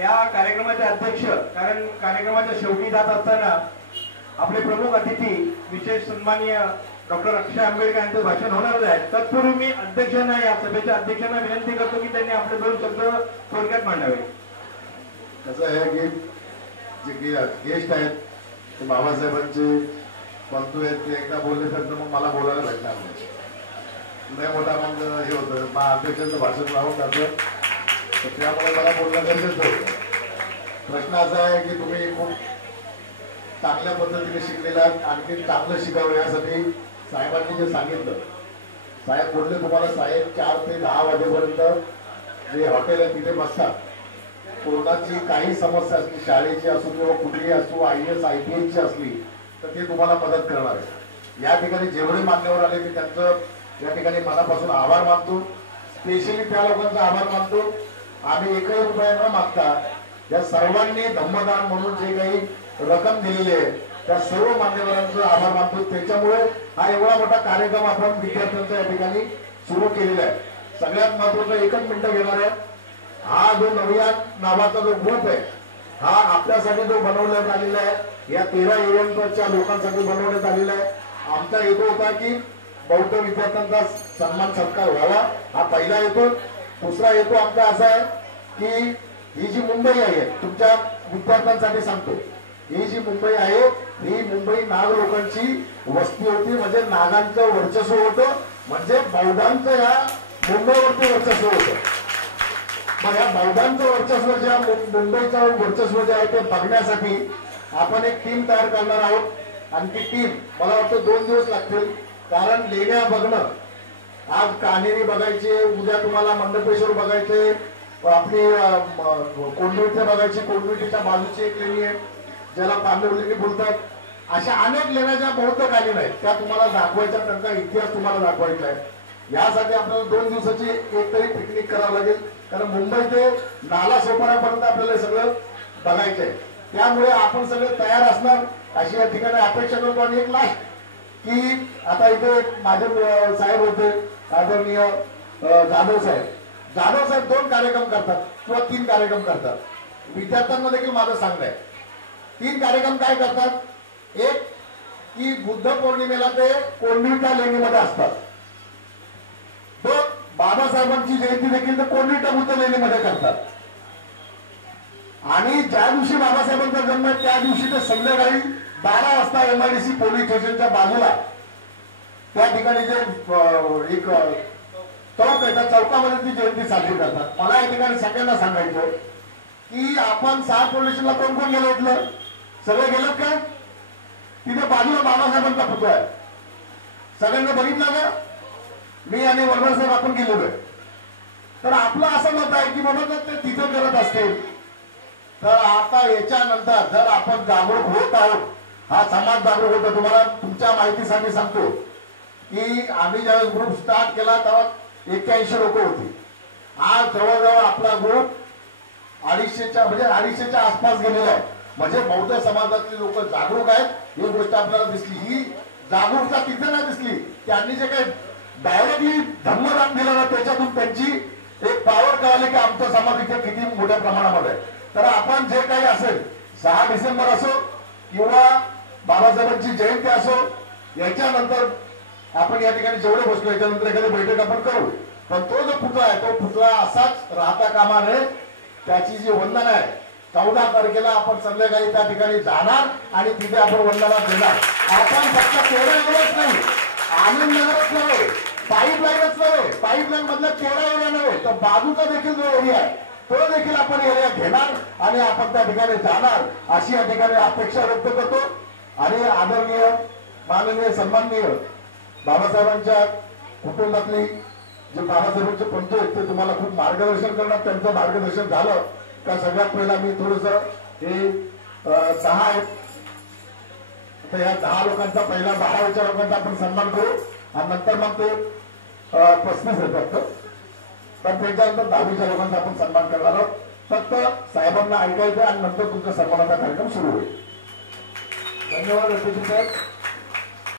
या कार्यक्रमाचे अध्यक्ष, कारण कार्यक्रमाच्या शेवटी जात असताना आपले प्रमुख अतिथी विशेष सन्माननीय डॉक्टर अक्षय आंबेडकर यांचं भाषण होणार आहे। तत्पूर्वी मी अध्यक्षांना, या सभेच्या अध्यक्षांना विनंती करतो की त्यांनी आपले 2 शब्द थोडक्यात मांडावे। कसं आहे की जे गेस्ट आहेत ते बाबासाहेबांचे बंधू आहेत, ते एकदा बोलले तर मग मला बोलायला भेटणार नाही, लय मोठा मग हे होतं, मग अध्यक्षांचं भाषण लावून जातं, तर त्यामुळे मला बोलणं गरजेचं होतं। प्रश्न असा आहे की तुम्ही खूप चांगल्या पद्धतीने शिकलेला आहात, आणखी चांगलं शिकावं यासाठी साहेबांनी जे सांगितलं, साहेब बोलले तुम्हाला साहेब 4 ते 10 वाजेपर्यंत जे हॉटेल आहे तिथे बसतात, कोरोनाची काही समस्या असली, शाळेची असो किंवा कुठलीही असो, IAS IPS ची असली तर ते तुम्हाला मदत करणार आहे। या ठिकाणी जेवढे मान्यवर आले मी त्यांचं या ठिकाणी मनापासून आभार मानतो, स्पेशली त्या लोकांचा आभार मानतो। आम्ही एकही रुपया न मागता या सर्वांनी धम्मदान म्हणून जे काही रक्कम दिलेली आहे त्या सर्व मान्यवरांचा आभार मानतो। त्याच्यामुळे हा एवढा मोठा कार्यक्रम आपण विद्यार्थ्यांचा या ठिकाणी सुरू केलेला आहे। सगळ्यात महत्वाचं एकच मिनिटं घेणार आहे, हा जो नव्या नावाचा जो ग्रुप आहे हा आपल्यासाठी जो बनवण्यात आलेला आहे, या 13 इव्हेंटच्या लोकांसाठी बनवण्यात आलेला आहे। आमचा हेतू होता की बौद्ध विद्यार्थ्यांचा सन्मान सत्कार व्हावा, हा पहिला हेतू। दुसरा हेतू आमचा असा आहे की ही जी मुंबई आहे, तुमच्या विद्यार्थ्यांसाठी सांगतो, ही जी मुंबई आहे ही मुंबई नाग लोकांची वस्ती होती, म्हणजे नागांचं वर्चस्व होतं, म्हणजे बौद्धांचं या मुंबईवरती वर्चस्व होतं। मग या बौद्धांचं वर्चस्व, ज्या मुंबईचं वर्चस्व जे आहे ते बघण्यासाठी आपण एक टीम तयार करणार आहोत। आणि ती टीम मला वाटतं 2 दिवस लागतील, कारण लेण्या बघणं, आज कान्हेरी बघायचे, उद्या तुम्हाला मंडपेश्वर बघायचे, आपली कोंडविटे बघायची, कोंडविटीच्या बाजूची एक लेणी आहे ज्याला पांडव लेणी बोलतात, अशा अनेक लेण्या ज्या बौद्ध कालीन आहेत त्या तुम्हाला दाखवायच्या, त्यांचा इतिहास तुम्हाला दाखवायचा आहे। यासाठी आपल्याला 2 दिवसाची एक तरी पिकनिक करावं लागेल, कारण मुंबई ते नाला सोपाऱ्यापर्यंत आपल्याला सगळं बघायचं आहे। त्यामुळे आपण सगळे तयार असणार अशी या ठिकाणी अपेक्षा करतो। आणि एक लास्ट की आता इथे माझे साहेब होते आदरणीय जाधव साहेब 2 कार्यक्रम करतात किंवा 3 कार्यक्रम करतात। विद्यार्थ्यांना देखील माझं सांगणं आहे, 3 कार्यक्रम काय करतात, एक की बुद्ध पौर्णिमेला ते कोंडविटा लेणीमध्ये असतात, तो बाबासाहेबांची जयंती देखील ते कोंडविटा बुद्ध लेणीमध्ये करतात, आणि ज्या दिवशी बाबासाहेबांचा जन्म आहे त्या दिवशी ते संध्याकाळी 12 वाजता MIDC पोलीस स्टेशनच्या बाजूला त्या ठिकाणी जे एक चौक आहे त्या चौकामध्ये ती जयंती साजरी करतात। मला या ठिकाणी सगळ्यांना सांगायचं की आपण 7 पोलीस स्टेशनला कोण कोण गेलो इथलं, सगळे गेलेत का? तिथे बाजूला बाबासाहेबांचा पुतळा आहे, सगळ्यांना बघितलं का? मी आणि वर्मा साहेब आपण गेलेलो आहे। तर आपलं असं मत आहे की बाबा ते तिथे करत असतील तर आता याच्यानंतर जर आपण जागरूक होत आहोत, हा समाज जागरूक होतो। तुम्हाला तुमच्या माहितीसाठी सांगतो की आम्ही ज्यावेळेस ग्रुप स्टार्ट केला तेव्हा 81 लोक होती, आज जवळजवळ आपला ग्रुप 250च्या आसपास गेलेला आहे। म्हणजे बौद्ध समाजातली लोक जागरूक आहेत, ही गोष्ट आपल्याला दिसली। ही जागरूकता तिथे नाही दिसली, त्यांनी जे काही डायरेक्टली धम्मदान दिलं ना त्याच्यातून त्यांची एक पावर कळाली की आमचा समाज इथे किती मोठ्या प्रमाणामध्ये आहे। तर आपण जे काही असेल 6 डिसेंबर असो किंवा बाबासाहेबांची जयंती असो, याच्यानंतर आपण या ठिकाणी जेवढे बसलो याच्यानंतर एखादी बैठक आपण करू, पण तो जो पुतळा आहे तो पुतळा असाच राहता कामा नये। त्याची जी वंदना आहे 14 तारखेला आपण संध्याकाळी त्या ठिकाणी जाणार आणि तिथे आपण वंदना देणार। आपण फक्त केवढच नाही, आनंदनगरच नव्हे, पाईपलाईनच नव्हे, पाईपलाईन मधला केवढा एरिया नव्हे तर बाजूचा देखील जो एरिया आहे तो देखील आपण एरिया घेणार आणि आपण त्या ठिकाणी जाणार अशी या ठिकाणी अपेक्षा व्यक्त करतो। आणि आदरणीय माननीय सन्माननीय बाबासाहेबांच्या कुटुंबातली जे बाबासाहेबांचे पंच आहेत ते तुम्हाला खूप मार्गदर्शन करणार, त्यांचं मार्गदर्शन झालं का सगळ्यात पहिला मी थोडस हे 10 आहेत, तर ह्या 10 लोकांचा पहिला 12व्या लोकांचा आपण सन्मान करू आणि नंतर मग ते 35 येतात, तर त्याच्यानंतर 10व्या लोकांचा आपण सन्मान करणार आहोत। फक्त साहेबांना ऐकायचं आणि नंतर तुमचा सन्मानाचा कार्यक्रम सुरू होईल। धन्यवाद अध्यक्ष साहेब।